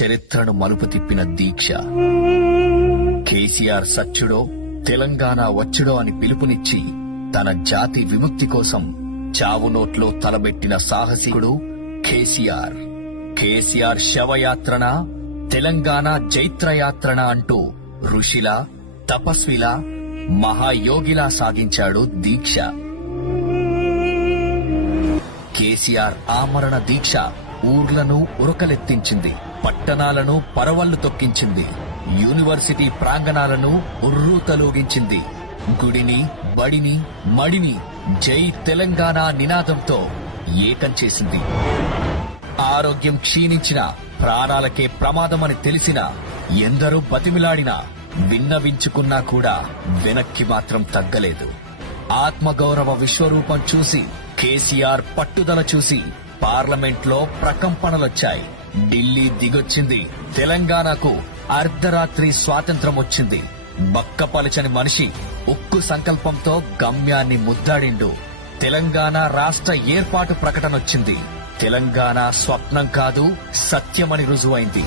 చరిత్రను మలుపు తిప్పిన దీక్ష. కేసీఆర్ సచ్చుడో తెలంగాణ వచ్చుడో అని పిలుపునిచ్చి తన జాతి విముక్తి కోసం చావునోట్లో తలబెట్టిన సాహసికుడు కేసీఆర్. కేసీఆర్ శవయాత్రన, తెలంగాణ జైత్రయాత్రన అంటూ ఋషిలా, తపస్విలా, మహాయోగిలా సాగించాడు దీక్ష. కేసీఆర్ ఆమరణ దీక్ష ఊర్లను ఉరకలెత్తించింది, పట్టణాలను పరవళ్లు తొక్కించింది, యూనివర్సిటీ ప్రాంగణాలను ఉర్రూతలూగించింది, గుడిని, బడిని, మడిని జై తెలంగాణ నినాదంతో ఏకం చేసింది. ఆరోగ్యం క్షీణించిన, ప్రాణాలకే ప్రమాదమని తెలిసినా, ఎందరూ బతిమిలాడినా, విన్నవించుకున్నా కూడా వెనక్కి మాత్రం తగ్గలేదు. ఆత్మగౌరవ విశ్వరూపం చూసి, కేసీఆర్ పట్టుదల చూసి పార్లమెంట్లో ప్రకంపనలొచ్చాయి. ఢిల్లీ దిగొచ్చింది. తెలంగాణకు అర్ధరాత్రి స్వాతంత్రం వచ్చింది. బక్కపలచని మనిషి ఉక్కు సంకల్పంతో గమ్యాన్ని ముద్దాడిండు. తెలంగాణ రాష్ట్ర ఏర్పాటు ప్రకటనొచ్చింది. తెలంగాణ స్వప్నం కాదు, సత్యమని రుజువైంది.